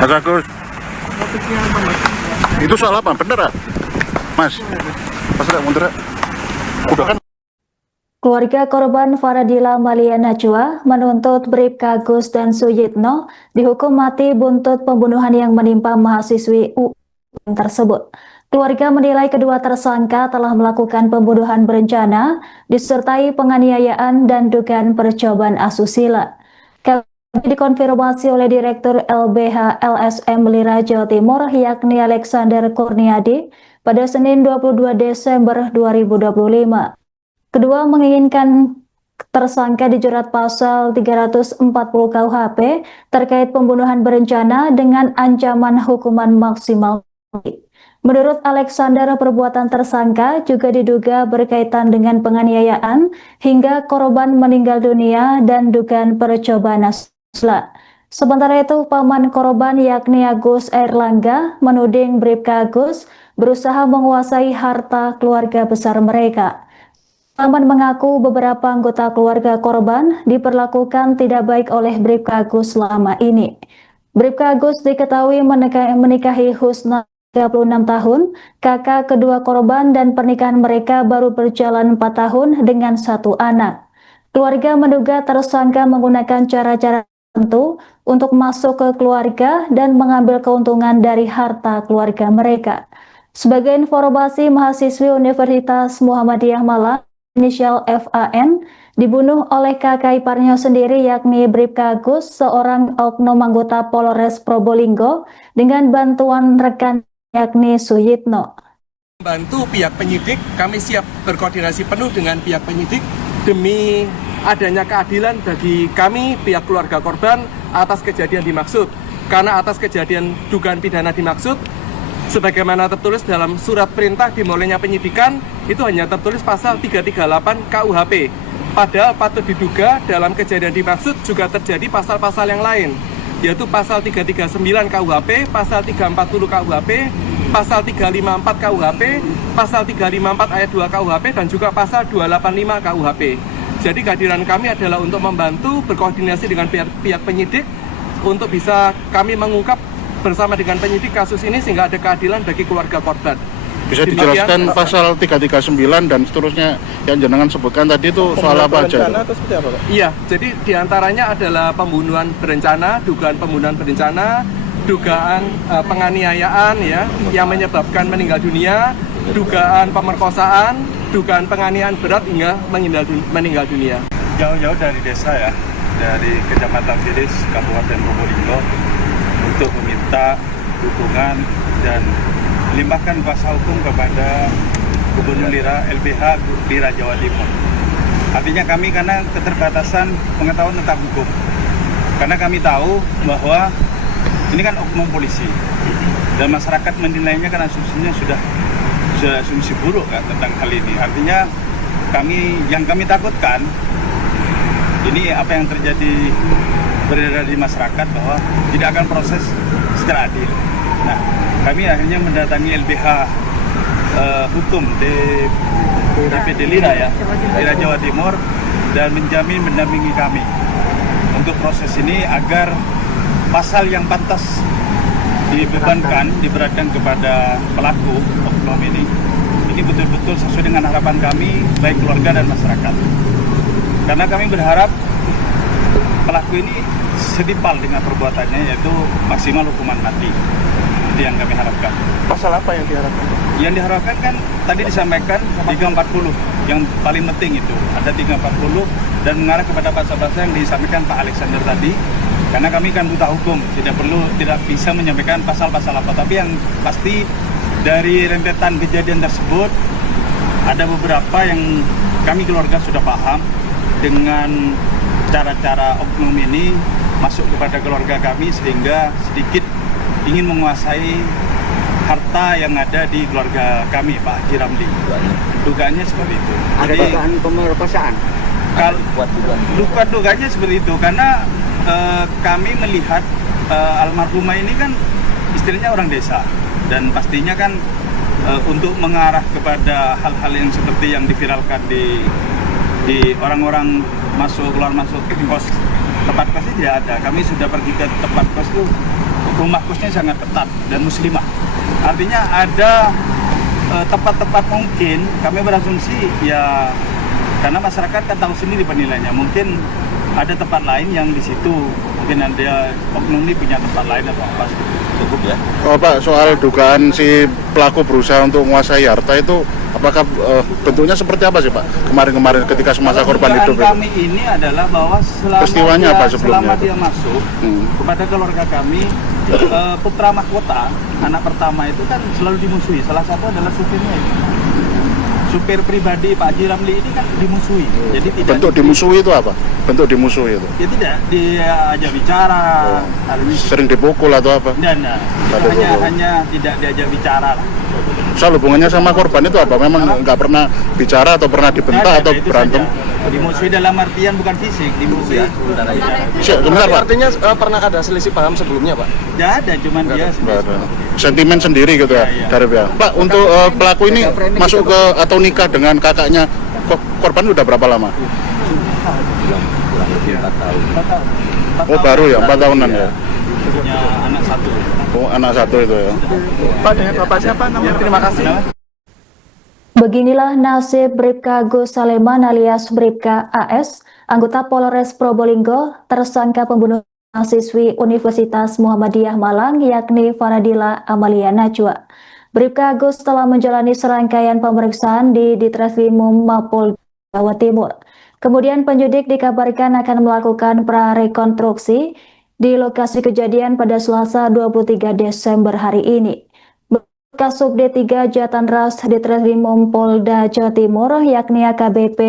Mas Agus. Itu soal apa? Bener, Mas? Pas ada mundur, udah kan? Keluarga korban Faradila Malia Najwa menuntut Bribka Agus dan Suyitno dihukum mati buntut pembunuhan yang menimpa mahasiswi UIN tersebut. Keluarga menilai kedua tersangka telah melakukan pembunuhan berencana disertai penganiayaan dan dugaan percobaan asusila. Dikonfirmasi oleh Direktur LBH LSM Lira Jawa Timur yakni Alexander Kurniadi pada Senin 22 Desember 2025. Kedua menginginkan tersangka dijerat pasal 340 KUHP terkait pembunuhan berencana dengan ancaman hukuman maksimal. Menurut Alexander, perbuatan tersangka juga diduga berkaitan dengan penganiayaan hingga korban meninggal dunia dan dugaan percobaan asusila. Sementara itu, paman korban yakni Agus Airlangga menuding Bribka Agus berusaha menguasai harta keluarga besar mereka. Paman mengaku beberapa anggota keluarga korban diperlakukan tidak baik oleh Bribka Agus selama ini. Bribka Agus diketahui menikahi Husna 36 tahun, kakak kedua korban, dan pernikahan mereka baru berjalan 4 tahun dengan 1 anak. Keluarga menduga tersangka menggunakan cara-cara tertentu untuk masuk ke keluarga dan mengambil keuntungan dari harta keluarga mereka. Sebagai informasi, mahasiswi Universitas Muhammadiyah Malang inisial FAN dibunuh oleh kakak iparnya sendiri yakni Bribka Agus, seorang oknum anggota Polres Probolinggo dengan bantuan rekan yakni Suyitno. Bantu pihak penyidik, kami siap berkoordinasi penuh dengan pihak penyidik demi adanya keadilan bagi kami pihak keluarga korban atas kejadian dimaksud. Karena atas kejadian dugaan pidana dimaksud, sebagaimana tertulis dalam surat perintah dimulainya penyidikan, itu hanya tertulis pasal 338 KUHP. Padahal patut diduga dalam kejadian dimaksud juga terjadi pasal-pasal yang lain, yaitu pasal 339 KUHP, pasal 340 KUHP, pasal 354 KUHP, pasal 354 ayat 2 KUHP, dan juga pasal 285 KUHP. Jadi kehadiran kami adalah untuk membantu berkoordinasi dengan pihak penyidik untuk bisa kami mengungkap bersama dengan penyidik kasus ini sehingga ada keadilan bagi keluarga korban. Bisa dijelaskan pasal 339 dan seterusnya yang jenengan sebutkan tadi itu soal apa aja? Iya, jadi diantaranya adalah pembunuhan berencana, dugaan pembunuhan berencana, dugaan penganiayaan ya yang menyebabkan meninggal dunia, dugaan pemerkosaan, dugaan penganiayaan berat hingga meninggal dunia. Jauh-jauh dari desa ya, dari Kecamatan Silis, Kabupaten Probolinggo, untuk meminta dukungan dan limpahkan kuasa hukum kepada Gubernur Lira LBH Lira Jawa Timur. Artinya kami karena keterbatasan pengetahuan tentang hukum, karena kami tahu bahwa ini kan oknum polisi dan masyarakat menilainya karena asumsinya sudah asumsi buruk kan, tentang hal ini. Artinya kami takutkan ini apa yang terjadi beredar di masyarakat bahwa tidak akan proses secara adil. Nah, kami akhirnya mendatangi LBH hukum di DPD Lira ya, Lira Jawa Timur, dan menjamin mendampingi kami untuk proses ini agar pasal yang pantas diberatkan kepada pelaku oknum ini betul-betul sesuai dengan harapan kami baik keluarga dan masyarakat. Karena kami berharap pelaku ini setimpal dengan perbuatannya, yaitu maksimal hukuman mati. Itu yang kami harapkan. Pasal apa yang diharapkan? Yang diharapkan kan tadi disampaikan 340, yang paling penting itu ada 340 dan mengarah kepada pasal-pasal yang disampaikan Pak Alexander tadi. Karena kami kan buta hukum, tidak bisa menyampaikan pasal-pasal apa, tapi yang pasti dari rentetan kejadian tersebut ada beberapa yang kami keluarga sudah paham dengan cara-cara oknum ini masuk kepada keluarga kami sehingga sedikit ingin menguasai harta yang ada di keluarga kami, Pak Haji Ramli. Dugaannya seperti itu. Ada dugaan pemerkosaan? Kalau dugaannya seperti itu, karena kami melihat almarhumah ini kan istrinya orang desa, dan pastinya kan untuk mengarah kepada hal-hal yang seperti yang diviralkan di orang-orang keluar masuk kos tempat kosnya tidak ada. Kami sudah pergi ke tempat kos itu, rumah kosnya sangat ketat dan muslimah. Artinya ada tempat-tempat mungkin kami berasumsi ya, karena masyarakat kan tahu sendiri penilaiannya. Mungkin ada tempat lain yang di situ, mungkin ada oknum ini punya tempat lain atau apa. Cukup ya. Oh Pak, soal dugaan si pelaku berusaha untuk menguasai harta itu, apakah bentuknya seperti apa sih Pak? Kemarin-kemarin ketika semasa korban hidup itu? Kami ini adalah bahwa Peristiwanya apa sebelumnya selama dia masuk kepada keluarga kami, putra mahkota, anak pertama itu kan selalu dimusuhi. Salah satu adalah supirnya itu. Supir pribadi Pak Haji Ramli ini kan dimusuhi. Jadi tidak Bentuk dimusuhi itu apa? Bentuk dimusuhi itu? Ya tidak diajak bicara, Sering dipukul atau apa? dan hanya tidak diajak bicara lah. Soal hubungannya sama korban itu apa? Memang nggak pernah bicara atau pernah dibentak atau itu berantem? saja. Dimusuhi dalam artian bukan fisik, dimusuhi. Sebentar Pak. Artinya pernah ada selisih paham sebelumnya, Pak? Tidak ada, cuman dia Nggak ada. Sentimen sendiri gitu ya Iya. dari pihak. Pak, untuk pelaku ini masuk ke atau nikah dengan kakaknya korban udah berapa lama? 4 tahun. Oh baru ya, 4 tahunan ya. Punya anak satu. Oh anak satu itu ya. Pak, dengan Bapak siapa namanya? Terima kasih. Beginilah nasib Bribka Gus Saleman alias Bribka AS, anggota Polres Probolinggo, tersangka pembunuhan mahasiswi Universitas Muhammadiyah Malang yakni Faradila Amalia Najwa. Bribka Gus telah menjalani serangkaian pemeriksaan di Ditreskrimum Mapolda Jawa Timur. Kemudian penyidik dikabarkan akan melakukan prarekonstruksi di lokasi kejadian pada Selasa 23 Desember hari ini. Kasubdit 3 Jatan Ras Ditreskrimum Polda Jawa Timur yakni AKBP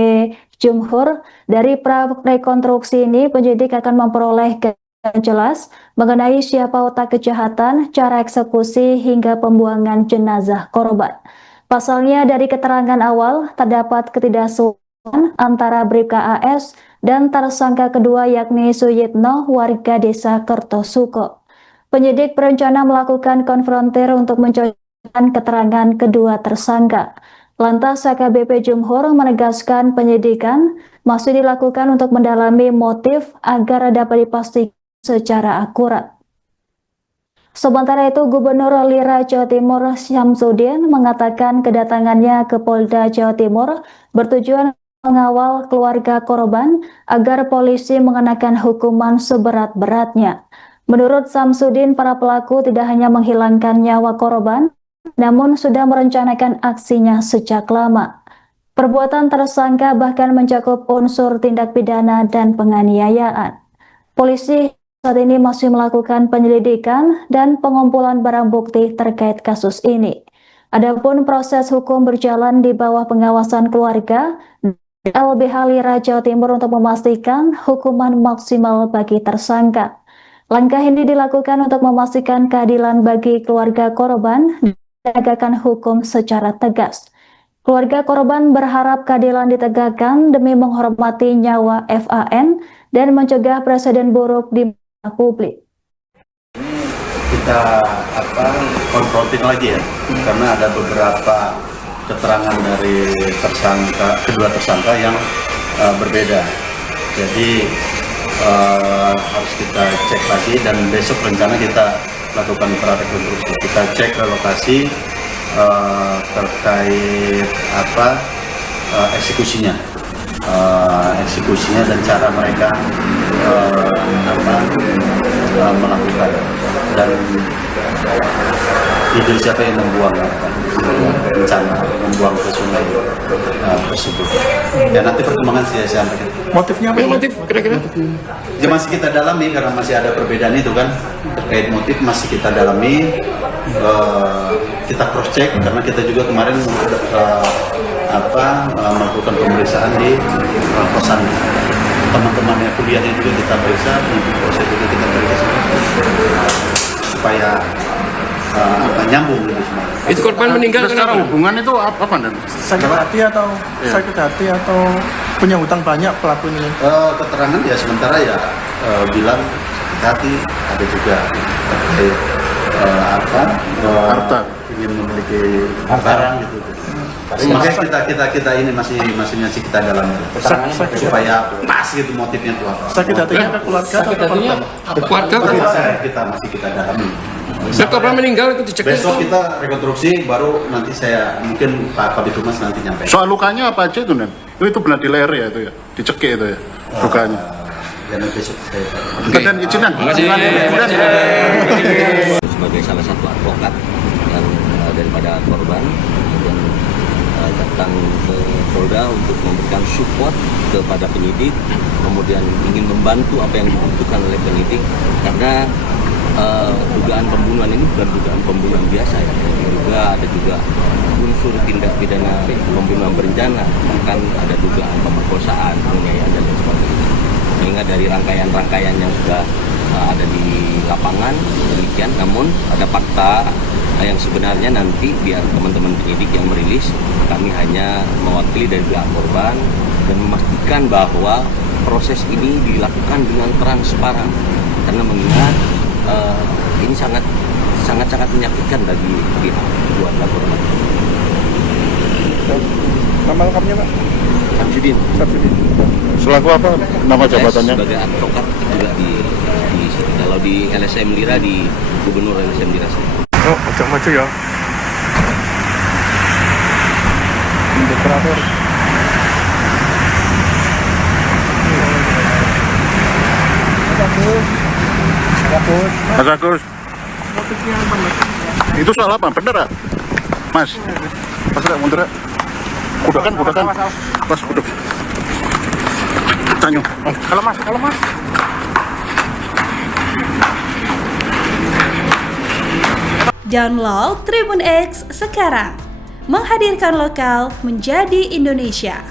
Jumhur, dari prarekonstruksi ini penyidik akan memperoleh gambaran jelas mengenai siapa otak kejahatan, cara eksekusi hingga pembuangan jenazah korban. Pasalnya dari keterangan awal terdapat ketidaksesuaian antara Bribka AS dan tersangka kedua yakni Suyitno warga desa Kertosuko. Penyidik berencana melakukan konfrontir untuk mencocokkan keterangan kedua tersangka. Lantas AKBP Jumhur menegaskan penyidikan masih dilakukan untuk mendalami motif agar dapat dipastikan secara akurat. Sementara itu, Gubernur Lira Jawa Timur Syamsuddin mengatakan kedatangannya ke Polda Jawa Timur bertujuan mengawal keluarga korban agar polisi mengenakan hukuman seberat-beratnya. Menurut Syamsuddin, para pelaku tidak hanya menghilangkan nyawa korban, namun sudah merencanakan aksinya sejak lama. Perbuatan tersangka bahkan mencakup unsur tindak pidana dan penganiayaan. Polisi saat ini masih melakukan penyelidikan dan pengumpulan barang bukti terkait kasus ini. Adapun proses hukum berjalan di bawah pengawasan keluarga LBH Lira Jawa Timur untuk memastikan hukuman maksimal bagi tersangka. Langkah ini dilakukan untuk memastikan keadilan bagi keluarga korban dan menegakkan hukum secara tegas. Keluarga korban berharap keadilan ditegakkan demi menghormati nyawa FAN dan mencegah presiden buruk di publik. Kita konfrontir lagi ya, karena ada beberapa keterangan dari kedua tersangka yang berbeda. Jadi harus kita cek lagi dan besok rencana kita lakukan prarekonstruksi. Kita cek ke lokasi terkait eksekusinya dan cara mereka melakukan dan ide siapa yang membuang rencana membuang ke sungai tersebut. Ya nanti perkembangan saya sampaikan. Motifnya apa? Motif kira-kira? Ya masih kita dalami karena masih ada perbedaan itu kan, terkait motif masih kita dalami, kita cross check karena kita juga kemarin melakukan pemeriksaan di kosan teman-temannya, kuliahnya juga kita periksa, di proses juga kita periksa supaya nyambung gitu semua. Itu korban meninggal Secara kenapa? hubungan itu apa Dan? Sakit hati atau punya hutang banyak pelaku ini? Keterangan ya sementara ya bilang sakit hati, ada juga terkait harta, Harta. ingin memiliki barang gitu. Makanya kita ini masih kita dalam supaya pas gitu motifnya keluar. Sakit hatinya ke keluarga atau ke korban? Keluarga Kita masih dalami. korban meninggal itu dicek. Besok kita rekonstruksi, baru nanti saya mungkin Pak Kabid Humas nanti nyampe. Soal lukanya apa aja itu, Nen? Itu benar di leher ya itu ya? Dicekik itu ya? Lukanya. Dan besok saya Dan izinan. Sebagai salah satu advokat yang daripada korban, kemudian datang ke Polda untuk memberikan support kepada penyidik, kemudian ingin membantu apa yang dibutuhkan oleh penyidik, karena dugaan pembunuhan ini bukan dugaan pembunuhan biasa ya, ada juga unsur tindak pidana pembunuhan berencana, bahkan ada dugaan pemerkosaan, penganiayaan dan lain sebagainya. Sehingga dari rangkaian-rangkaian yang sudah ada di lapangan demikian, namun ada fakta yang sebenarnya nanti biar teman-teman penyidik yang merilis, kami hanya mewakili dari pihak korban dan memastikan bahwa proses ini dilakukan dengan transparan, karena mengingat ini sangat menyakitkan bagi pihak keluarga korban. Nama lengkapnya Pak? Samsudin. Selaku apa nama jabatannya? Sebagai advokat juga kalau di LSM Lira, di Gubernur LSM Lira. Oh, ajak maju ya. Indikator. Mas Agus. Itu soal apa? Bener, Mas? Mas, mundur ya? Kudakan. Mas, kudak. Tanya. Kalau mas. Download Tribun X sekarang, menghadirkan lokal menjadi Indonesia.